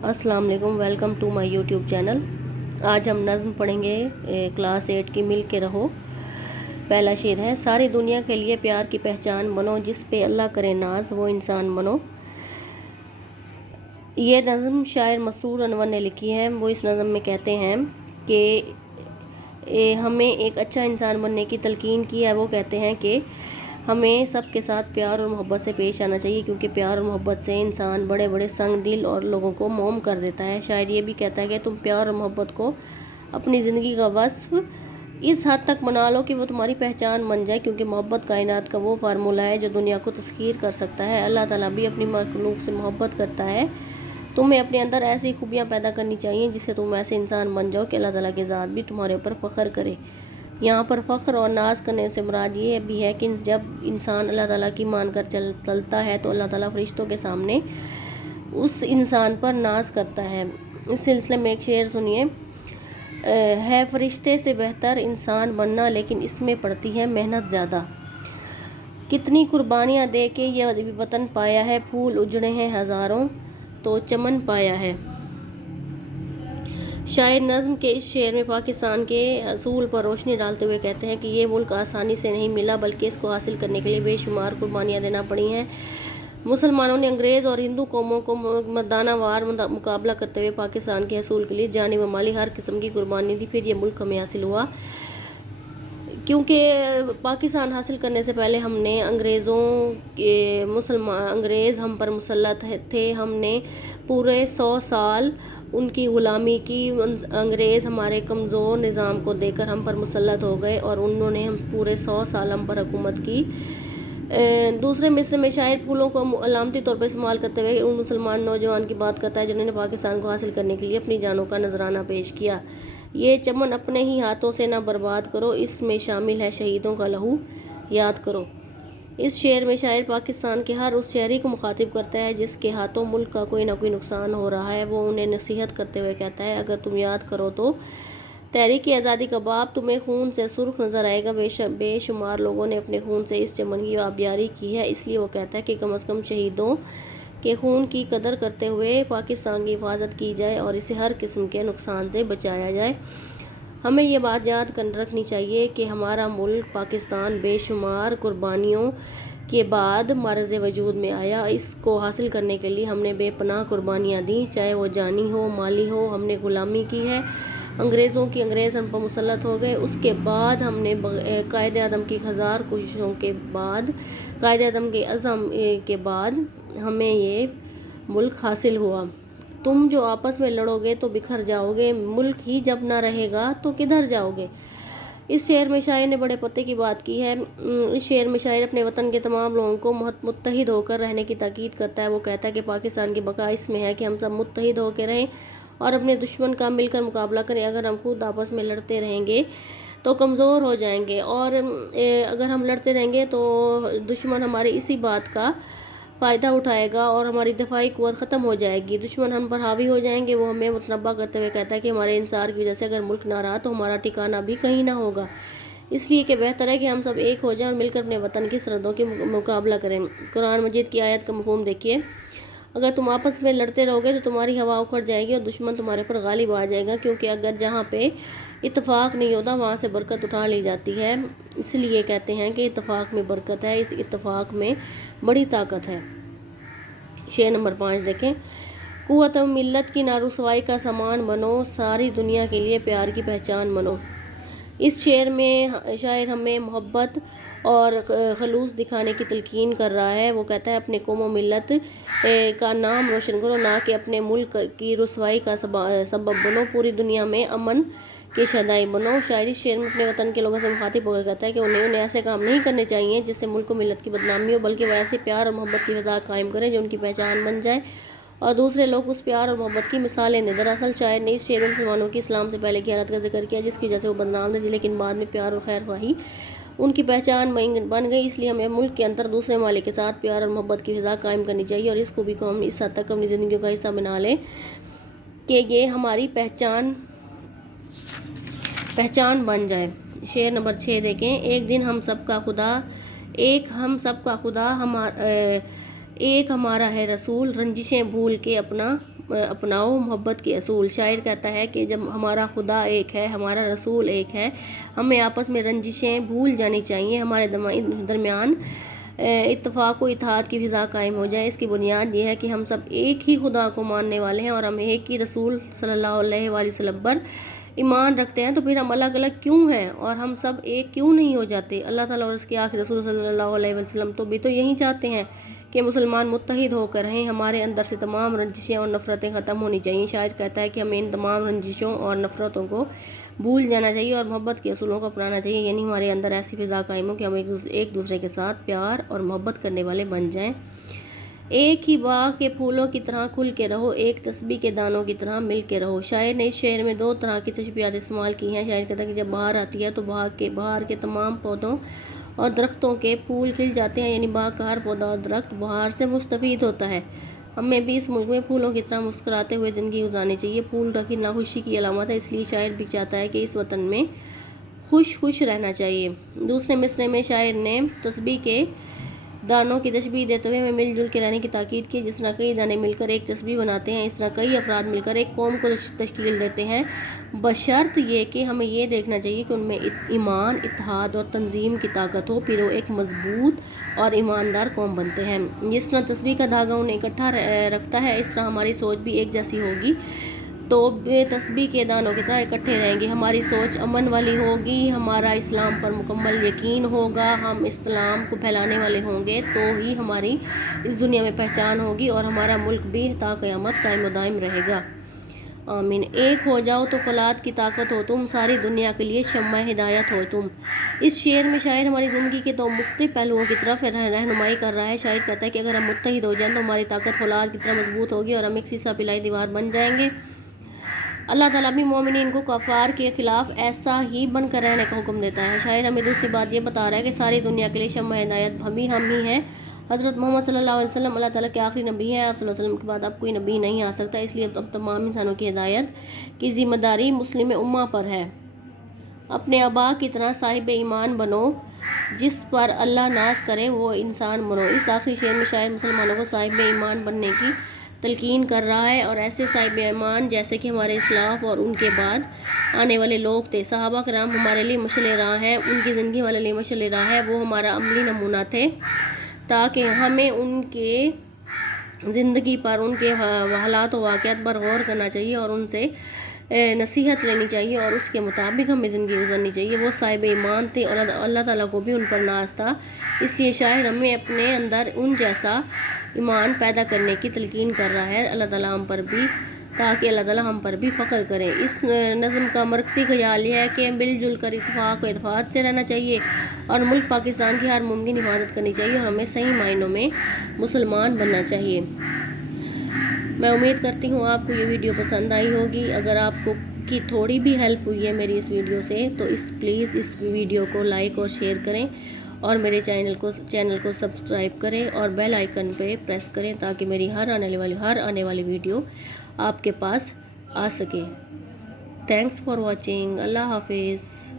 अस्सलाम वालेकुम, welcome to my YouTube channel. आज हम नज़्म पढ़ेंगे क्लास 8 की मिल के रहो। पहला शेर है, सारी दुनिया के लिए प्यार की पहचान बनो, जिस पे अल्लाह करे नाज वो इंसान बनो। ये नज़्म शायर मसूर अनवर ने लिखी है। वो इस नज़्म में कहते हैं कि हमें एक अच्छा इंसान बनने की तलकीन की है। वो कहते हैं कि हमें सबके साथ प्यार और मोहब्बत से पेश आना चाहिए, क्योंकि प्यार और मोहब्बत से इंसान बड़े बड़े संग दिल और लोगों को मोम कर देता है। शायर ये भी कहता है कि तुम प्यार और मोहब्बत को अपनी ज़िंदगी का वस्फ इस हद तक बना लो कि वो तुम्हारी पहचान बन जाए, क्योंकि मोहब्बत कायनात का वो फार्मूला है जो दुनिया को तस्खीर कर सकता है। अल्लाह ताला भी अपनी मखलूक से मोहब्बत करता है। तुम्हें अपने अंदर ऐसी खूबियाँ पैदा करनी चाहिए जिससे तुम ऐसे इंसान बन जाओ कि अल्लाह ताला की ज़ात भी तुम्हारे ऊपर फ़ख्र करे। यहाँ पर फ़ख्र और नाज करने से मुराद ये भी है कि जब इंसान अल्लाह ताला की मान कर चलता है तो अल्लाह ताला फरिश्तों के सामने उस इंसान पर नाज करता है। इस सिलसिले में एक शेर सुनिए। है फरिश्ते से बेहतर इंसान बनना, लेकिन इसमें पड़ती है मेहनत ज़्यादा। कितनी कुर्बानियाँ दे के ये वतन पाया है, फूल उजड़े हैं हज़ारों तो चमन पाया है। शायर नज़्म के इस शेर में पाकिस्तान के असूल पर रोशनी डालते हुए कहते हैं कि ये मुल्क आसानी से नहीं मिला, बल्कि इसको हासिल करने के लिए बेशुमार कुर्बानियाँ देना पड़ी हैं। मुसलमानों ने अंग्रेज़ और हिंदू कौमों को मर्दाना वार मुकाबला करते हुए पाकिस्तान के असूल के लिए जानी व माली हर किस्म की कुर्बानी दी, फिर ये मुल्क हमें हासिल हुआ। क्योंकि पाकिस्तान हासिल करने से पहले हमने अंग्रेज़ हम पर मुसल्लत थे। हमने पूरे 100 साल उनकी ग़ुलामी की। अंग्रेज़ हमारे कमज़ोर निज़ाम को देकर हम पर मुसल्लत हो गए और उन्होंने हम पूरे 100 साल हम पर हुकूमत की। दूसरे मिस्र में शायर फूलों को अलामती तौर पर इस्तेमाल करते हुए उन मुसलमान नौजवान की बात करता है जिन्होंने पाकिस्तान को हासिल करने के लिए अपनी जानों का नजराना पेश किया। ये चमन अपने ही हाथों से ना बर्बाद करो, इसमें शामिल है शहीदों का लहू याद करो। इस शेर में शायर पाकिस्तान के हर उस शहरी को मुखातिब करता है जिसके हाथों मुल्क का कोई ना कोई नुकसान हो रहा है। वो उन्हें नसीहत करते हुए कहता है, अगर तुम याद करो तो तहरीक आज़ादी का बाब तुम्हें खून से सुर्ख नज़र आएगा। बेशुमार लोगों ने अपने खून से इस चमन की आबियारी की है। इसलिए वो कहता है कि कम अज़ कम शहीदों के खून की कदर करते हुए पाकिस्तान की हिफाजत की जाए और इसे हर किस्म के नुकसान से बचाया जाए। हमें ये बात याद रखनी चाहिए कि हमारा मुल्क पाकिस्तान बेशुमार कुर्बानियों के बाद मर्ज़ वजूद में आया। इसको हासिल करने के लिए हमने बेपनाह कुर्बानियाँ दी, चाहे वो जानी हो माली हो। हमने ग़ुलामी की है अंग्रेज़ हम पर मुसल्लत हो गए। उसके बाद हमने कायद आदम की हज़ार कोशिशों के बाद, कायद आदम के अज़म के बाद हमें ये मुल्क हासिल हुआ। तुम जो आपस में लड़ोगे तो बिखर जाओगे, मुल्क ही जब ना रहेगा तो किधर जाओगे। इस शेर में शायर ने बड़े पते की बात की है। इस शेर में शायर अपने वतन के तमाम लोगों को मुत्तहिद होकर रहने की ताकीद करता है। वो कहता है कि पाकिस्तान की बका इसमें है कि हम सब मुत्तहिद होकर रहें और अपने दुश्मन का मिलकर मुकाबला करें। अगर हम खुद आपस में लड़ते रहेंगे तो कमज़ोर हो जाएंगे, और अगर हम लड़ते रहेंगे तो दुश्मन हमारी इसी बात का फ़ायदा उठाएगा और हमारी दफ़ाई क़ुव्वत ख़त्म हो जाएगी। दुश्मन हम पर हावी हो जाएंगे। वो हमें मुतनब्बा करते हुए कहता है कि हमारे इंसार की वजह से अगर मुल्क ना रहा तो हमारा ठिकाना भी कहीं ना होगा। इसलिए कि बेहतर है कि हम सब एक हो जाएं और मिलकर अपने वतन की सरहदों के मुकाबला करें। कुरान मजीद की आयत का मफ़हूम देखिए। अगर तुम आपस में लड़ते रहोगे तो तुम्हारी हवा उखड़ जाएगी और दुश्मन तुम्हारे पर गालिब आ जाएगा, क्योंकि अगर जहाँ पे इत्तफाक नहीं होता वहाँ से बरकत उठा ली जाती है। इसलिए कहते हैं कि इत्तफाक में बरकत है, इस इत्तफाक में बड़ी ताकत है। शेर नंबर 5 देखें। कुव्वत मिल्लत की नारुसवाई का सामान बनो, सारी दुनिया के लिए प्यार की पहचान बनो। इस शेर में शायर हमें मोहब्बत और खलूस दिखाने की तलकीन कर रहा है। वो कहता है अपने कौम और मिल्लत का नाम रोशन करो, ना कि अपने मुल्क की रुसवाई का सबब बनो। पूरी दुनिया में अमन के शदाई बनो। शायरी शेर में अपने वतन के लोगों से मुखातिब होकर कहता है कि उन्हें ऐसे काम नहीं करने चाहिए जिससे मुल्क और मिल्लत की बदनामी हो, बल्कि वह ऐसे प्यार और मोहब्बत की फ़िज़ा कायम करें जो उनकी पहचान बन जाए और दूसरे लोग उस प्यार और मोहब्बत की मिसालें दें। दरअसल शायर ने इस शेर में मुसलमानों की इस्लाम से पहले की हालत का जिक्र किया, जिसकी वजह से वो बदनाम थे, लेकिन बाद में प्यार और खैर ख्वाही उनकी पहचान बन गई। इसलिए हमें मुल्क के अंदर दूसरे मालिक के साथ प्यार और मोहब्बत की फ़िज़ा कायम करनी चाहिए और इसको भी हम इस हद तक अपनी ज़िंदगी का हिस्सा बना लें कि ये हमारी पहचान बन जाए। शेर नंबर 6 देखें। एक हम सबका खुदा एक हमारा है रसूल, रंजिशें भूल के अपना اپناؤ محبت کے اصول۔ شاعر کہتا ہے کہ جب ہمارا خدا ایک ہے، ہمارا رسول ایک ہے، ہمیں آپس میں رنجشیں بھول جانی چاہیے، ہمارے درمیان اتفاق و اتحاد کی فضا قائم ہو جائے۔ اس کی بنیاد یہ ہے کہ ہم سب ایک ہی خدا کو ماننے والے ہیں اور ہم ایک ہی رسول صلی اللہ علیہ وآلہ وسلم پر ایمان رکھتے ہیں، تو پھر ہم الگ الگ کیوں ہیں اور ہم سب ایک کیوں نہیں ہو جاتے؟ اللہ تعالیٰ اور اس کے آخری رسول صلی اللہ علیہ وسلم تو بھی تو یہی چاہتے ہیں کہ مسلمان متحد ہو کر رہیں۔ ہمارے اندر سے تمام رنجشیں اور نفرتیں ختم ہونی چاہیے۔ شاعر کہتا ہے کہ ہمیں ان تمام رنجشوں اور نفرتوں کو بھول جانا چاہیے اور محبت کے اصولوں کو اپنانا چاہیے، یعنی ہمارے اندر ایسی فضا قائم ہو کہ ہم ایک دوسرے کے ساتھ پیار اور محبت کرنے والے بن جائیں۔ ایک ہی باغ کے پھولوں کی طرح کھل کے رہو، ایک تسبیح کے دانوں کی طرح مل کے رہو۔ شاعر نے اس شعر میں 2 طرح کی تشبیہات استعمال کی ہیں۔ شاعر کہتا ہے کہ جب بہار آتی ہے تو بہار کے تمام پودوں اور درختوں کے پھول کھل جاتے ہیں، یعنی باغ کا ہر پودا اور درخت بہار سے مستفید ہوتا ہے۔ ہمیں بھی اس ملک میں پھولوں کی طرح مسکراتے ہوئے زندگی گزارنی چاہیے۔ پھول ڈھکنا خوشی کی علامت ہے، اس لیے شاعر بھی چاہتا ہے کہ اس وطن میں خوش رہنا چاہیے۔ دوسرے مصرعے میں شاعر نے تسبیح کے دانوں کی تشبیہ دیتے ہوئے ہمیں مل جل کے رہنے کی تاکید کی۔ جس طرح کئی دانے مل کر ایک تسبیح بناتے ہیں، اس طرح کئی افراد مل کر ایک قوم کو تشکیل دیتے ہیں، بشرط یہ کہ ہمیں یہ دیکھنا چاہیے کہ ان میں ایمان، اتحاد اور تنظیم کی طاقت ہو، پھر وہ ایک مضبوط اور ایماندار قوم بنتے ہیں۔ جس طرح تسبیح کا دھاگا انہیں اکٹھا رکھتا ہے، اس طرح ہماری سوچ بھی ایک جیسی ہوگی تو تسبیح کے دانوں کی طرح اکٹھے رہیں گے۔ ہماری سوچ امن والی ہوگی، ہمارا اسلام پر مکمل یقین ہوگا، ہم اسلام کو پھیلانے والے ہوں گے، تو ہی ہماری اس دنیا میں پہچان ہوگی اور ہمارا ملک بھی تا قیامت قائم و دائم رہے گا۔ آمین۔ ایک ہو جاؤ تو فولاد کی طاقت ہو تم، ساری دنیا کے لیے شمع ہدایت ہو تم۔ اس شعر میں شاعر ہماری زندگی کے 2 مختلف پہلوؤں کی طرف رہنمائی کر رہا ہے۔ شاعر کہتا ہے کہ اگر ہم متحد ہو جائیں تو ہماری طاقت فولاد کی طرح مضبوط ہوگی اور ہم ایک سیسا پلائی دیوار بن جائیں گے۔ اللہ تعالیٰ بھی مومنین کو کفار کے خلاف ایسا ہی بن کر رہنے کا حکم دیتا ہے۔ شاعر ہمیں دوسری بات یہ بتا رہا ہے کہ ساری دنیا کے لیے شمع ہدایت بھی ہم ہی ہیں۔ حضرت محمد صلی اللہ علیہ وسلم اللہ تعالیٰ کے آخری نبی ہیں۔ آپ صلی اللہ علیہ وسلم کے بعد اب کوئی نبی نہیں آ سکتا، اس لیے اب تمام انسانوں کی ہدایت کی ذمہ داری مسلم امہ پر ہے۔ اپنے آبا کی طرح صاحب ایمان بنو، جس پر اللہ ناز کرے وہ انسان بنو۔ اس آخری شعر میں شاعر مسلمانوں کو صاحب ایمان بننے کی تلقین کر رہا ہے اور ایسے صاحب ایمان جیسے کہ ہمارے اسلاف اور ان کے بعد آنے والے لوگ تھے۔ صحابہ کرام ہمارے لیے مشعل راہ ہیں، ان کی زندگی ہمارے لیے مشعل راہ ہے، وہ ہمارا عملی نمونہ تھے، تاکہ ہمیں ان کے زندگی پر، ان کے حالات و واقعات پر غور کرنا چاہیے اور ان سے نصیحت لینی چاہیے اور اس کے مطابق ہمیں زندگی گزارنی چاہیے۔ وہ صاحب ایمان تھے اور اللہ تعالیٰ کو بھی ان پر ناز تھا، اس لیے شاعر ہمیں اپنے اندر ان جیسا ایمان پیدا کرنے کی تلقین کر رہا ہے، اللہ تعالیٰ ہم پر بھی، تاکہ اللہ تعالیٰ ہم پر بھی فخر کریں۔ اس نظم کا مرکزی خیال یہ ہے کہ مل جل کر اتفاق و اتحاد سے رہنا چاہیے اور ملک پاکستان کی ہر ممکن حفاظت کرنی چاہیے اور ہمیں صحیح معنوں میں مسلمان بننا چاہیے۔ میں امید کرتی ہوں آپ کو یہ ویڈیو پسند آئی ہوگی۔ اگر آپ کو کی تھوڑی بھی ہیلپ ہوئی ہے میری اس ویڈیو سے تو پلیز اس ویڈیو کو لائک اور شیئر کریں اور میرے چینل کو سبسکرائب کریں اور بیل آئیکن پہ پریس کریں تاکہ میری ہر آنے والی ویڈیو آپ کے پاس آ سکے۔ Thanks for watching. اللہ حافظ۔